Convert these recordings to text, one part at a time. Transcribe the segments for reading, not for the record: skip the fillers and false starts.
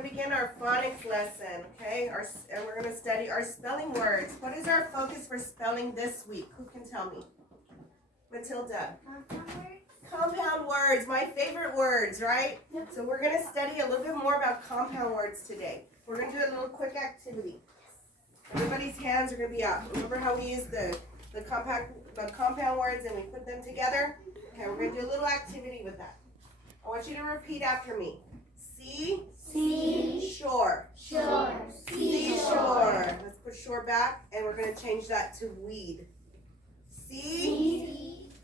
Begin our phonics lesson, okay? And we're going to study our spelling words. What is our focus for spelling this week? Who can tell me? Matilda. Compound words, my favorite words, right? So we're going to study a little bit more about compound words today. We're going to do a little quick activity. Everybody's hands are going to be up. Remember how we use the compound words and we put them together? Okay, we're going to do a little activity with that. I want you to repeat after me. Seashore. Seashore. Let's put shore back, and we're going to change that to weed.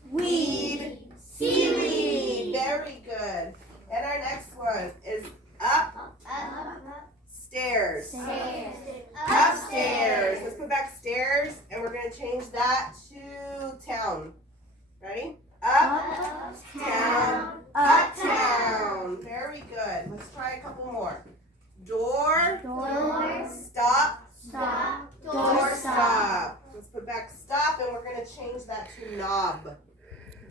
Weed. Seaweed. Very good. And our next one is stairs. Upstairs. Let's put back stairs, and we're going to change that to town. Ready? Uptown. Very good. Let's try a couple more. Door. Stop. Stop. Let's put back stop, and we're going to change that to knob.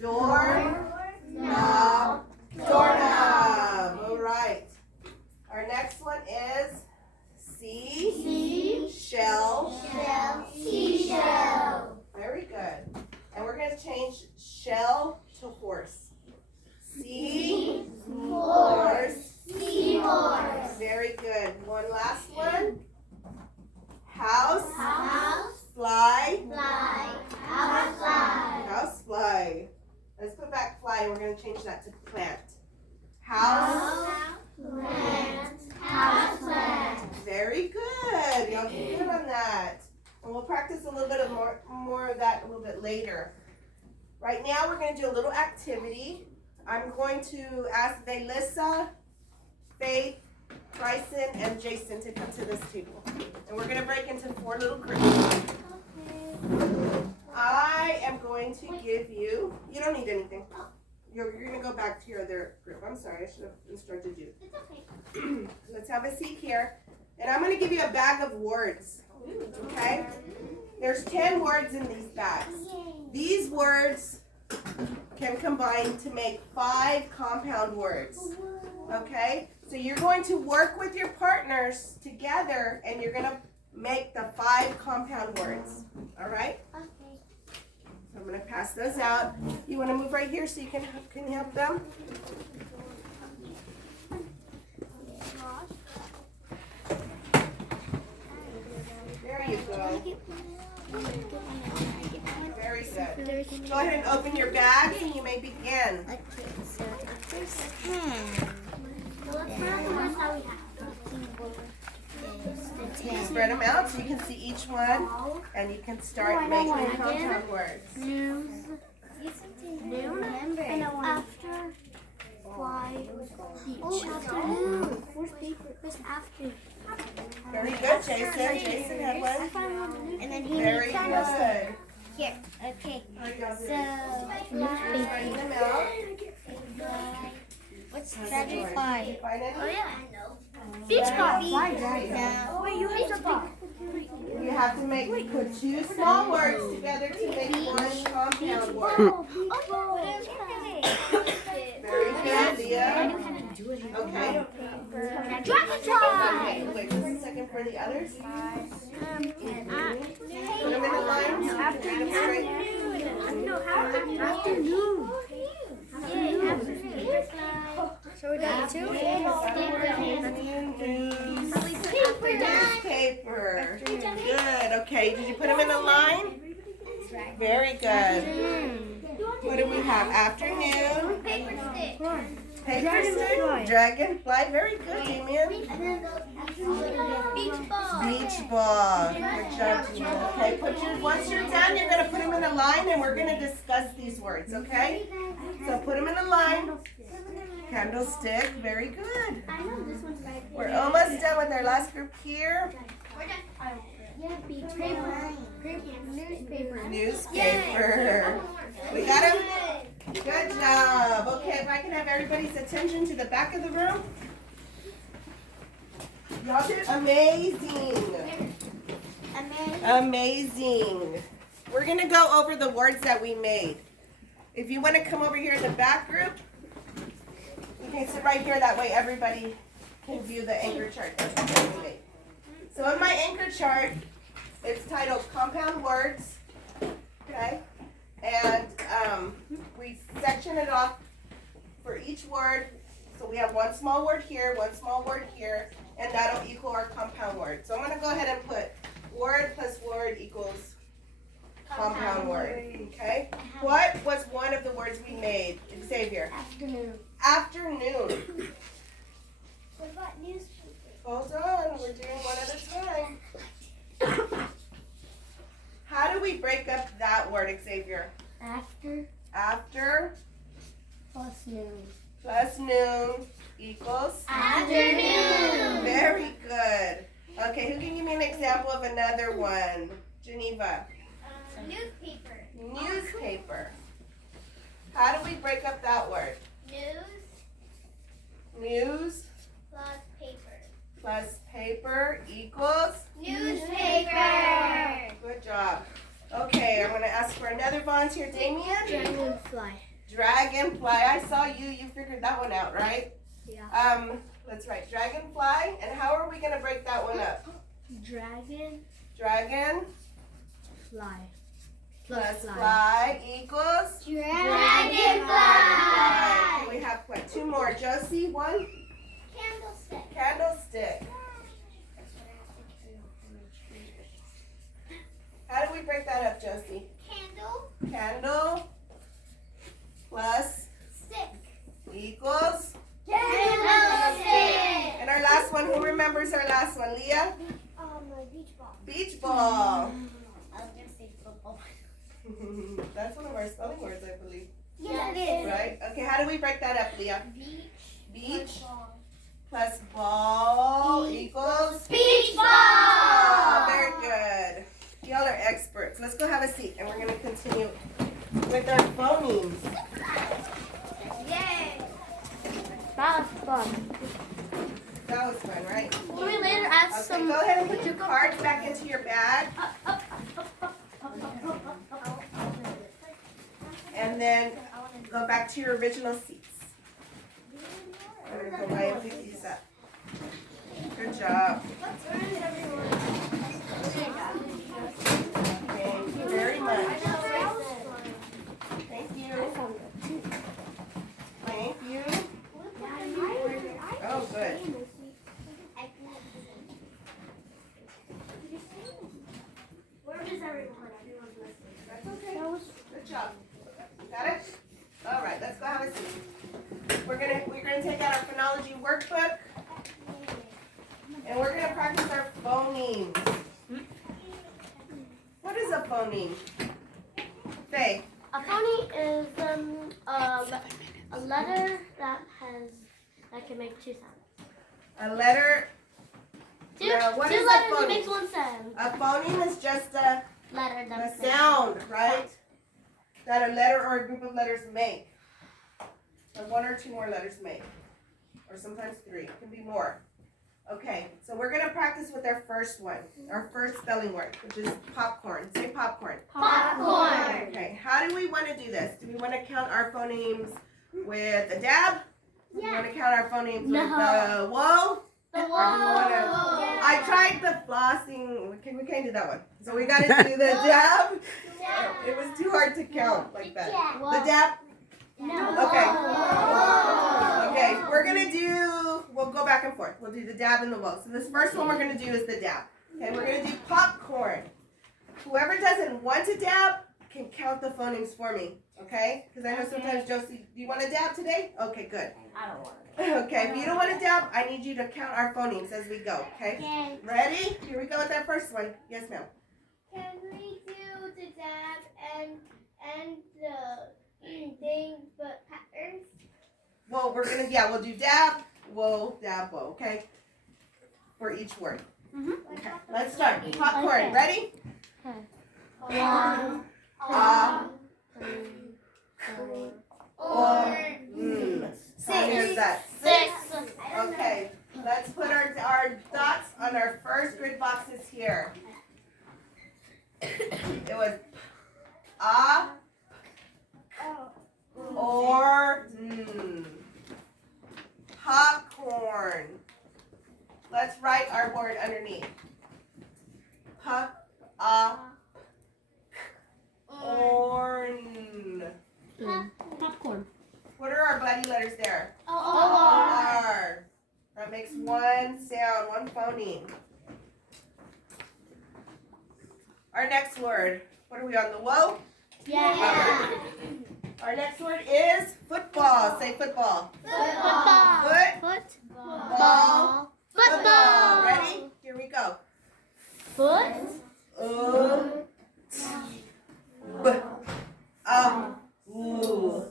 Door. Knob. Doorknob. All right. Our next one is seashell. Very good. And we're going to change shell to horse. Horse. Very good. One last one. House. Fly. House fly. Let's put back fly, and we're going to change that to plant. House. Very good. Y'all did good on that. And we'll practice a little bit of more of that a little bit later. Right now, we're going to do a little activity. I'm going to ask Velissa, Faith, Bryson, and Jason to come to this table. And we're going to break into 4 little groups. I am going to give you don't need anything. You're going to go back to your other group. I'm sorry, I should have instructed you. It's okay. Let's have a seat here. And I'm going to give you a bag of words. Okay? There's 10 words in these bags. These words can combine to make 5 compound words. Okay? So you're going to work with your partners together, and you're going to make the 5 compound words. All right? Okay. So I'm going to pass those out. You want to move right here so you can help them? There you go. Very good. Go ahead and open your bags, and you may begin. Okay, so there's 10. So let's count the ones that we have. Spread them out so you can see each one, and you can start making compound words. Noon. After. Why? Afternoon. Where's paper? Where's after? Very good, Jason. Jason had one. And then Very good. Here. Okay. So, Spread them out. what's dragonfly? Find any? Oh yeah. Beach ball. No. Wait, you have to ball. You have to put 2 small words together to make 1 compound word. Very good, Leah. Okay. Dragonfly. Wait just a second for the others. Put them in a line so you can read them straight. Afternoon. So we're done too? Newspaper. Good. Okay. Did you put them in a line? Very good. What do we have? Afternoon. Paper stick. Paper stick. Dragonfly. Very good, Damien. Beach ball. Beach ball. Good job, Damien. Okay. Once you're done, you're going to put them in a line, and we're going to discuss these words. Okay? So put them in a line. Candlestick. Very good. We're almost done with our last group here. Newspaper. We got them? Good job. Okay, if I can have everybody's attention to the back of the room. Y'all did amazing. Amazing. We're going to go over the words that we made. If you want to come over here in the back group, you can sit right here. That way everybody can view the anchor chart that we made. So in my anchor chart, it's titled Compound Words, okay? And we section it off for each word. So we have one small word here, one small word here, and that'll equal our compound word. So I'm going to go ahead and put word plus word equals compound word, okay? What was one of the words we made, Xavier? Afternoon. Afternoon. What about newspaper? Hold on, we're doing one at a time. How do we break up that word, Xavier? After After plus noon. plus noon equals? Afternoon. Very good. Okay, who can give me an example of another one? Geneva. Newspaper. Newspaper. How do we break up that word? News News plus paper. plus paper equals? Newspaper. Good job. Okay, I'm going to ask for another volunteer. Damien? Dragonfly. Dragonfly. I saw you. You figured that one out, right? Yeah. Let's write dragonfly. And how are we going to break that one up? Dragon Dragon fly. plus fly equals? Dragonfly. We have what? Two more. Josie, one? Candlestick. Candlestick. How do we break that up, Josie? Candle. Candle plus Stick. equals? Candlestick. And our last one, who remembers our last one? Leah? Beach ball. Beach ball. I was gonna say football. That's one of our spelling words, I believe. Yeah, it is. Right? Okay, how do we break that up, Leah? Beach. Beach plus ball equals? Beach Oh, ball. very good. Y'all are experts. Let's go have a seat, and we're going to continue with our phonemes. Yay. That was fun. That was fun, right? Will we later add Okay, some? go ahead and put your cards back into your bag, and then go back to your original seats. I'm going to go away and pick these up. Good job. Thank you very much. Thank you. Thank you. Oh, good. Where is everyone? Everyone's listening. That's okay. Good job. Got it? All right, let's go have a seat. We're gonna take out our phonology workbook, and we're gonna practice our phonemes. What is a phoneme? Faye. A phony is a letter that can make two sounds. A letter. Two Now, what is a letters that phoneme? makes one sound. A phoneme is just a Letter that sound, right? That a letter or a group of letters make. Or one or two more letters make. Or sometimes three. It can be more. Okay, so we're going to practice with our first one. Our first spelling word, which is popcorn. Say popcorn. Popcorn. Okay, how do we want to do this? Do we want to count our phonemes with a dab? Do we want to count our phonemes with the whoa? The Or do we want to... I tried the flossing. We can't do that one. So we got to do the dab. It was too hard to count like that. The dab. No. Okay. Okay, we'll go back and forth. We'll do the dab and the whoa. So this first one we're going to do is the dab. Okay, we're going to do popcorn. Whoever doesn't want to dab can count the phonemes for me. Okay? Because I know sometimes, Josie, do you want to dab today? Okay, good. I don't want Okay, if you don't want to dab, I need you to count our phonemes as we go. Okay? Ready? Here we go with that first one. Yes, ma'am. Can we do the dab and the thing but patterns? Well, we'll do dab, whoa, dab, whoa, okay? For each word. Okay, let's start. Popcorn, Okay. ready? One, Here's that. six. Okay, let's put our dots on our first grid boxes here. It was or popcorn. Let's write our word underneath. Orn. Popcorn. What are our bloody letters there? O-R. R. That makes one sound, one phoneme. Our next word. What are we on, the whoa? Yeah. Our next word is football. Say football. Football. Football. Football. Ready? Here we go. Foot. Ooh.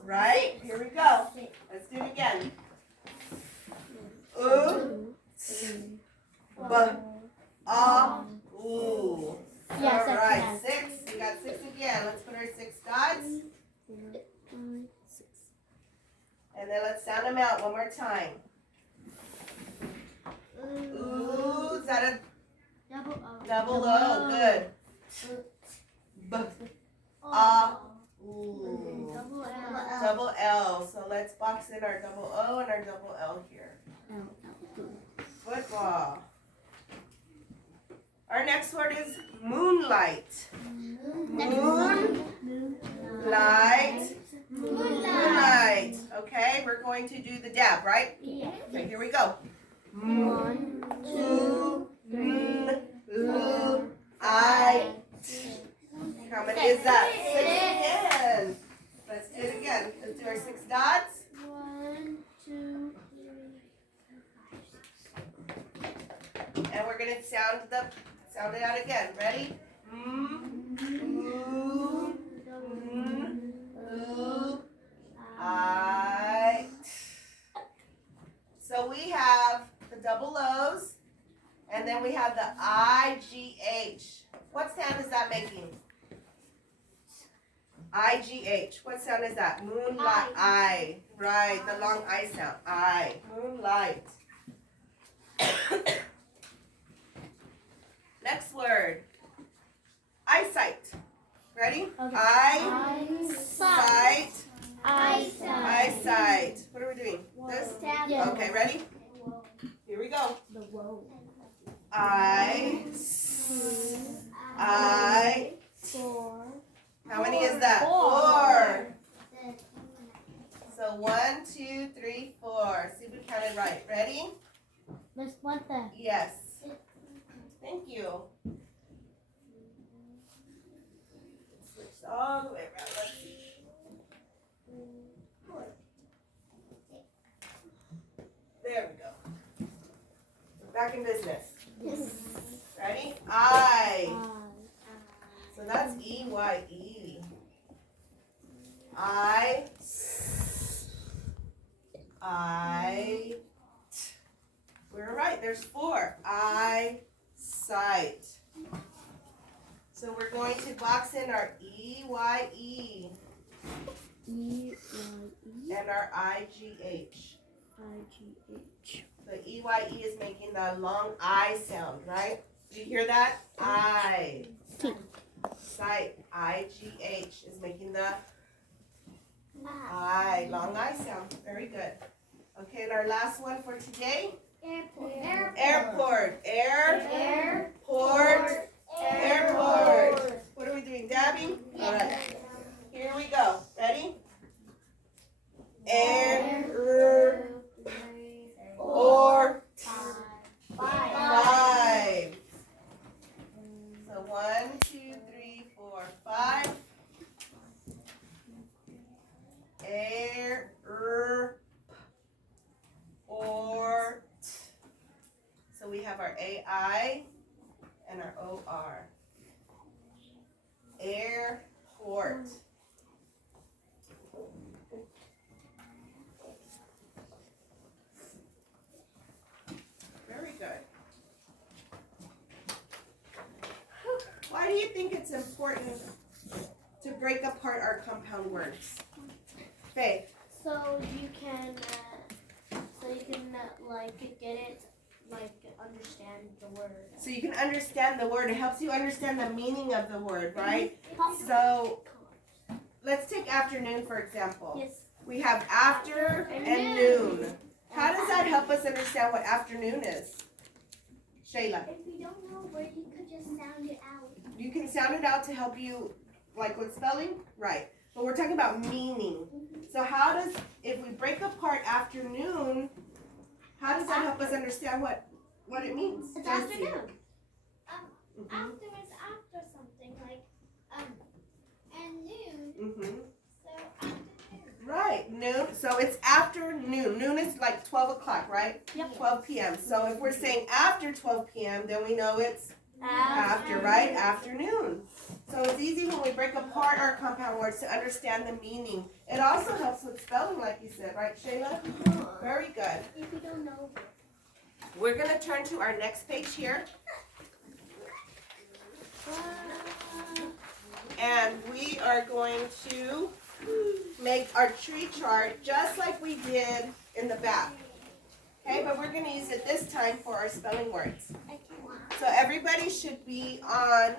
Right? Here we go. Let's do it again. Ooh. Yes, All right. yes. 6. We got 6 again. Let's put our 6 dots. And then let's sound them out one more time. Ooh, is that a double O? Good. Ooh. Double L. So let's box in our double O and our double L here. Football. Our next word is moonlight. Moonlight. Okay, we're going to do the dab, right? Yeah. Okay, here we go. 1, 2, 3, I. How many is that? 6 again. Let's do it again. Let's do our 6 dots. 1, 2, 3. And we're gonna sound it out again. Ready? I. So we have the double O's, and then we have the IGH. What sound is that making? IGH. What sound is that? Moonlight. I. Right. The long I sound. I. Moonlight. Next word. Eyesight. Ready? Okay. Eyesight. Eyesight. What are we doing? This? Yeah. Okay, ready? Here we go. The whoa. I. 4. How many is that? 4. So 1, 2, 3, 4. See if we counted right. Ready? Miss Fuente. Yes. Thank you. Switch all the way around. Let's see. There we go. We're back in business. Yes. Ready? I. So that's EYE. I. We're right. There's 4. Eyesight. So we're going to box in our EYE and our IGH. The EYE is making the long I sound, right? Do you hear that? I. Sight. IGH is making the I. Long I sound. Very good. Okay, and our last one for today. Airport. Airport. Airport. Airport. What are we doing? Dabbing? All right. Here we go. Ready? Airport. 5. So 1, 2, 3, 4, 5. Airport. So we have our AI and our OR. Airport. Very good. Why do you think it's important to break apart our compound words? Faith. So you can, like get it, like understand the word. So you can understand the word. It helps you understand the meaning of the word, right? So let's take afternoon, for example. Yes. We have after and noon. How does that help us understand what afternoon is? Shayla. If you don't know word, you could just sound it out. You can sound it out to help you, like with spelling? Right. But we're talking about meaning. So how does, if we break apart afternoon, how does that help us understand what it means? It's Josie? afternoon. Mhm. After is after something like and noon. Mhm. So afternoon. Right, noon. So it's afternoon. Noon is like 12 o'clock, right? Yep. 12 p.m. So if we're saying after 12 p.m., then we know it's after, right? Afternoon. So it's easy when we break apart our compound words to understand the meaning. It also helps with spelling, like you said, right, Shayla? Very good. If you don't know. We're going to turn to our next page here. And we are going to make our tree chart just like we did in the back. Okay, but we're going to use it this time for our spelling words. So everybody should be on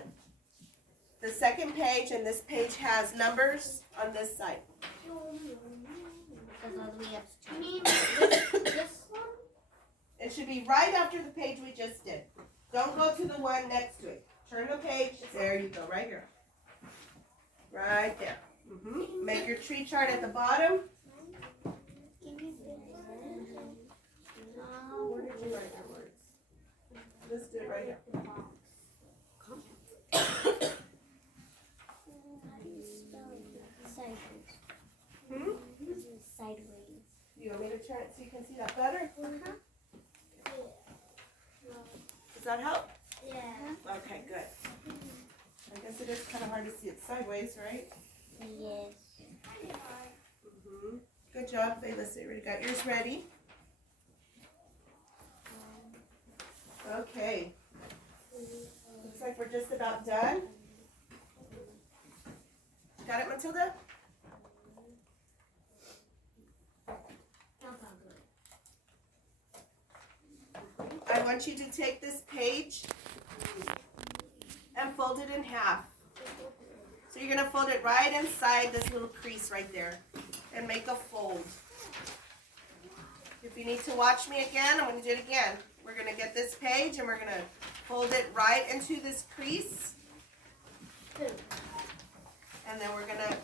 the second page, and this page has numbers on this side. This one? It should be right after the page we just did. Don't go to the one next to it. Turn the page. There you go, right here. Right there. Make your tree chart at the bottom. Where did you write your words? Let's do it right here. Sideways. You want me to turn it so you can see that better? Does that help? Yeah. Okay, good. I guess it is kind of hard to see it sideways, right? Yes. Good job, Bayless. You already got yours ready. Okay. Looks like we're just about done. Got it, Matilda? I want you to take this page and fold it in half. So you're going to fold it right inside this little crease right there and make a fold. If you need to watch me again, I'm going to do it again. We're going to get this page and we're going to fold it right into this crease. And then we're going to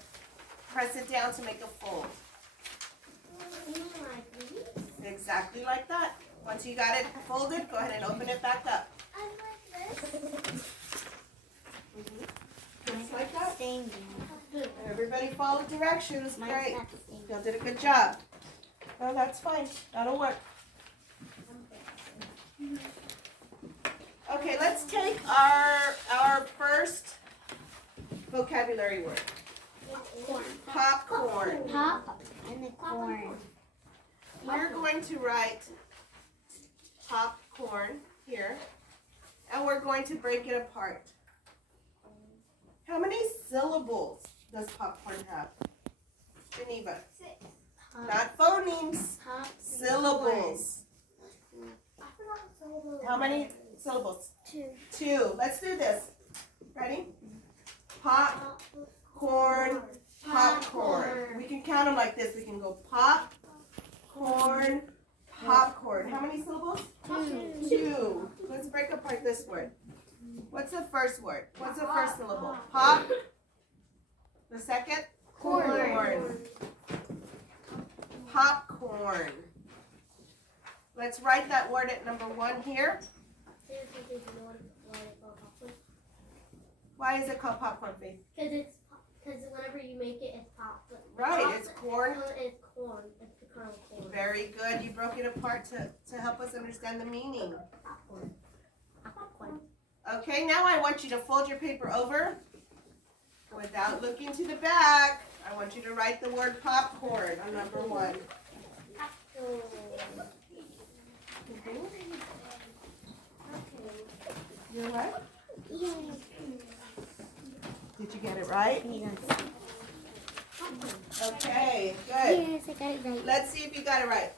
press it down to make a fold. Exactly like that. Once you got it folded, go ahead and open it back up. Just like that. Everybody follow directions. Great. Y'all did a good job. Oh, that's fine. That'll work. Okay, let's take our first vocabulary word. Popcorn. Pop and the corn. We're going to write popcorn here, and we're going to break it apart. How many syllables does popcorn have? Geneva. 6. Not phonemes. Syllables. How many syllables? 2. 2. Let's do this. Ready? Pop, corn, popcorn. We can count them like this. We can go pop, corn, popcorn. How many syllables? 2. Let's break apart this word. What's the first word? What's the first syllable? Pop. The second? Corn. Popcorn. Let's write that word at number 1 here. Why is it called popcorn, Faith? Because whenever you make it, it's pop. Right, it's corn. It's corn. It's the kernel corn. Very good. You broke it apart to help us understand the meaning. Popcorn. Okay, now I want you to fold your paper over without looking to the back. I want you to write the word popcorn on number 1. You're right? Did you get it right? Okay, good. Yes, I got it right. Let's see if you got it right.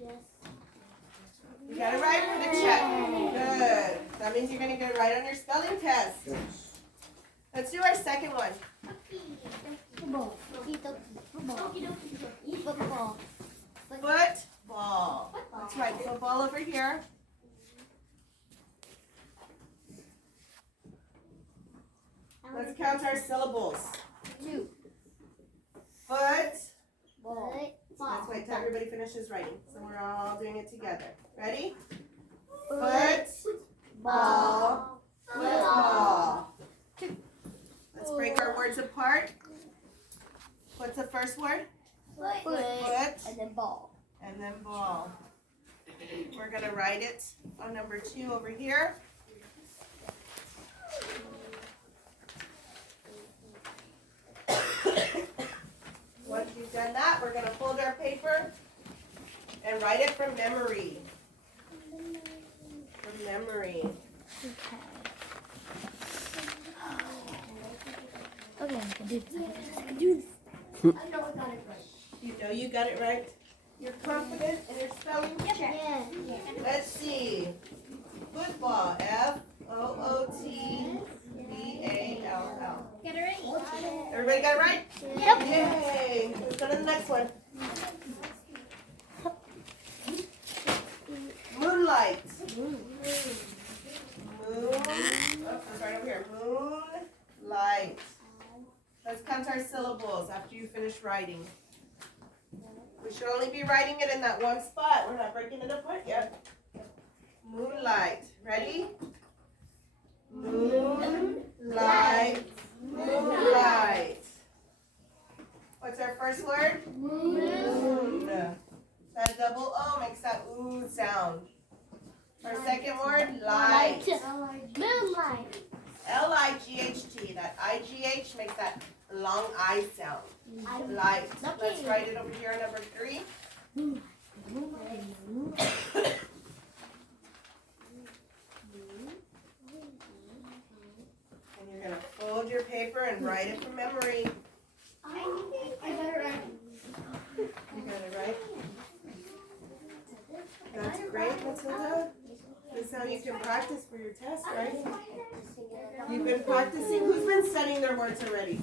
Yes. You got it right for the check. Good. That means you're going to get it right on your spelling test. Let's do our second one. Football. Football. Let's write football over here. Let's count our syllables. 2. Foot. Ball. Let's wait till everybody finishes writing. So we're all doing it together. Ready? Foot. Ball. Football. Let's break our words apart. What's the first word? Foot. Foot. And then ball. And then ball. We're going to write it on number 2 over here. Once we've done that, we're going to fold our paper and write it from memory. From memory. Okay, I can do this. I can do this. I know I got it right. You know you got it right? You're confident in your spelling? Yeah. Let's see. Football. Football. Get it right? Everybody got it right? Yep. Yay. Let's go to the next one. Moonlight. Moon. Oh, it's right over here. Moonlight. Let's count our syllables after you finish writing. We should only be writing it in that one spot. We're not breaking it apart yet. Moonlight. Ready? Moonlight. Moonlight. What's our first word? Moon. That double O makes that ooh sound. Our second word, light. Moonlight. L-I-G-H-T. That I-G-H makes that long I sound. Light. Let's write it over here, number 3. And you're going to fold your paper and write it from memory. I got it right. You got it right? That's great, Matilda. This is how you can practice for your test, right? You've been practicing. Who's been studying their words already?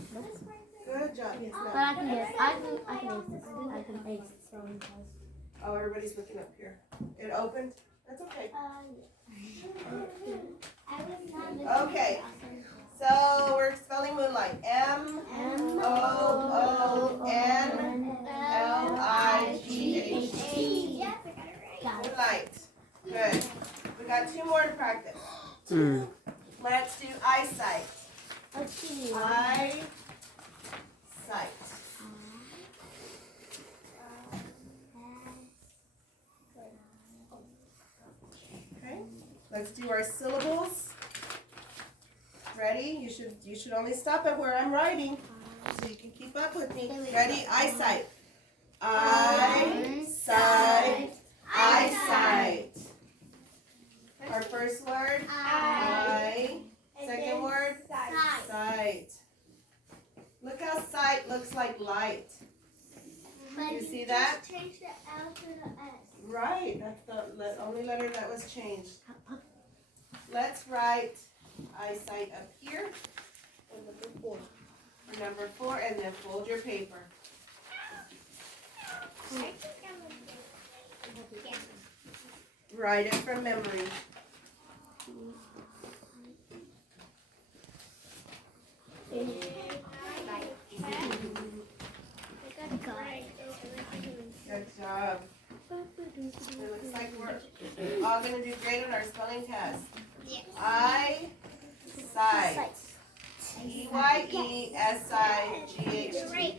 Good job. Yes, But ma'am. I can ace this. I can ace spelling test. Oh, everybody's looking up here. It opened? That's okay. Okay. So we're spelling moonlight. M-O-O-N-L-I-G-H-T. Moonlight. Good. We got 2 more to practice. Let's do eyesight. Let's see. Eyesight. Okay. Let's do our syllables. Ready? You should only stop at where I'm writing, so you can keep up with me. Ready? Eyesight. Eyesight. Eyesight. Our first word, eye. Second word, sight. Look how sight looks like light. You see that? Change the L to the S. Right, that's the only letter that was changed. Let's write eyesight up here. Number 4, and then fold your paper. Write it from memory. Good job. It looks like we're all going to do great on our spelling test. Eyesight. E-Y-E-S-I-G-H-T.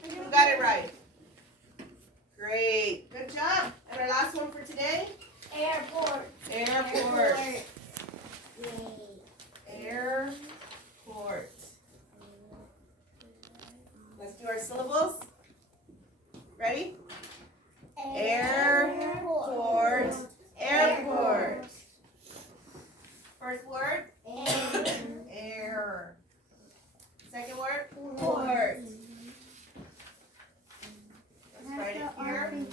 Who got it right? Great. Good job. And our last one for today? Airport. Airport. Airport. Let's do our syllables. Ready? Airport. Airport. First word? Air. Second word? Port. Let's write it here.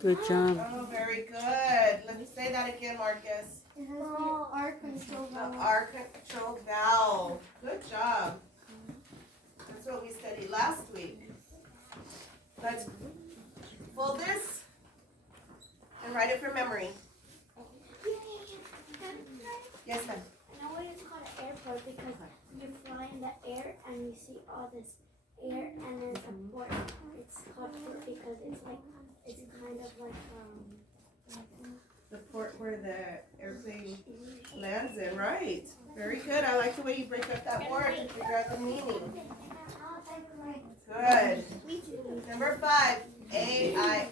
Good job. Oh, very good. Let's say that again, Marcus. R control The R control vowel. Good job. That's what we studied last week. Let's fold this and write it from memory. Yes, ma'am. I know why it's called an airport because you fly in the air and you see all this air and then it's a port. It's called port because it's kind of like The port where the airplane lands in, right? Very good. I like the way you break up that word to figure out the meaning. Good. Number 5, A-I-R-P-O-R-T.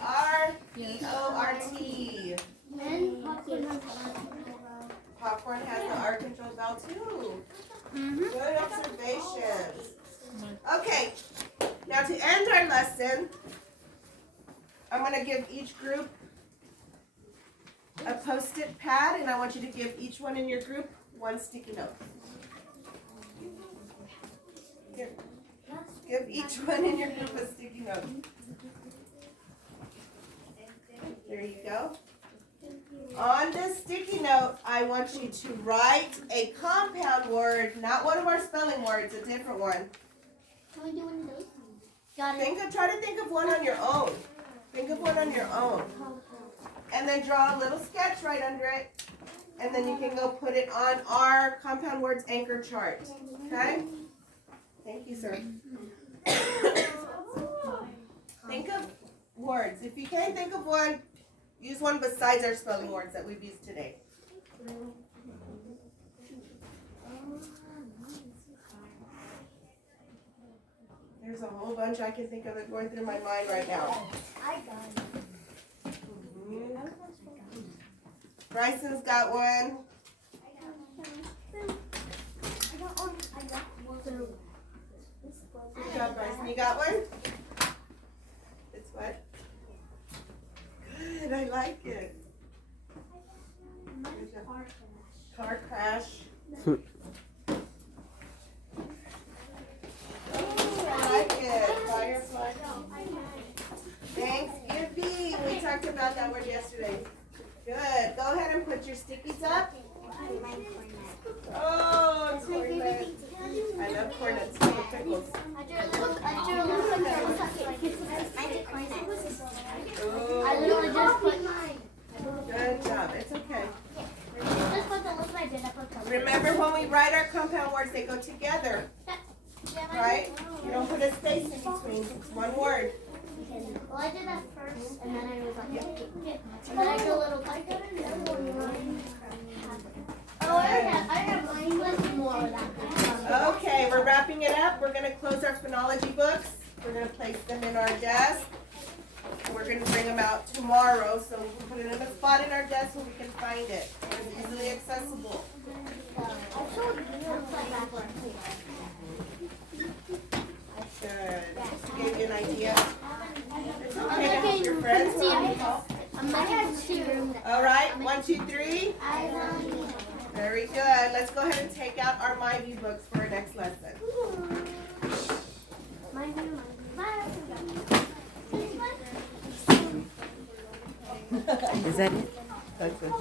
Popcorn has the R control bell too. Good observations. Okay, now to end our lesson, I'm going to give each group a post-it pad, and I want you to give each one in your group one sticky note. Here. Give each one in your group a sticky note. There you go. On this sticky note, I want you to write a compound word, not one of our spelling words, a different one. Can we do one of those? Got it. Try to think of one on your own. Think of one on your own. And then draw a little sketch right under it. And then you can go put it on our compound words anchor chart. Okay? Thank you, sir. Think of words. If you can't think of one, use one besides our spelling words that we've used today. There's a whole bunch I can think of that going through my mind right now. I got it. Bryson's got one. Good job, Bryson. You got one? It's what? Good, I like it. Good job. Car crash. Oh, I like it. Firefly. Thanksgiving. We talked about that word yesterday. Good. Go ahead and put your stickies up. Oh, cornets. I love cornets. I love pickles. I literally just put mine. Good job. It's okay. Just put the look I did. I put the Remember when we write our compound words, they go together, right? You don't put a space in between. It's one word. Well, I did that first, and then I was like, and then I did a little. Oh, I have mine was more of that. Okay, we're wrapping it up. We're going to close our phonology books. We're going to place them in our desk. We're going to bring them out tomorrow, so we can put it in a spot in our desk where we can find it. It's easily accessible. Good. Just gave you an idea. It's okay to help your friends. I have two. All right, 1, 2, 3. Very good. Let's go ahead and take out our My View books for our next lesson. Is that it? That's it.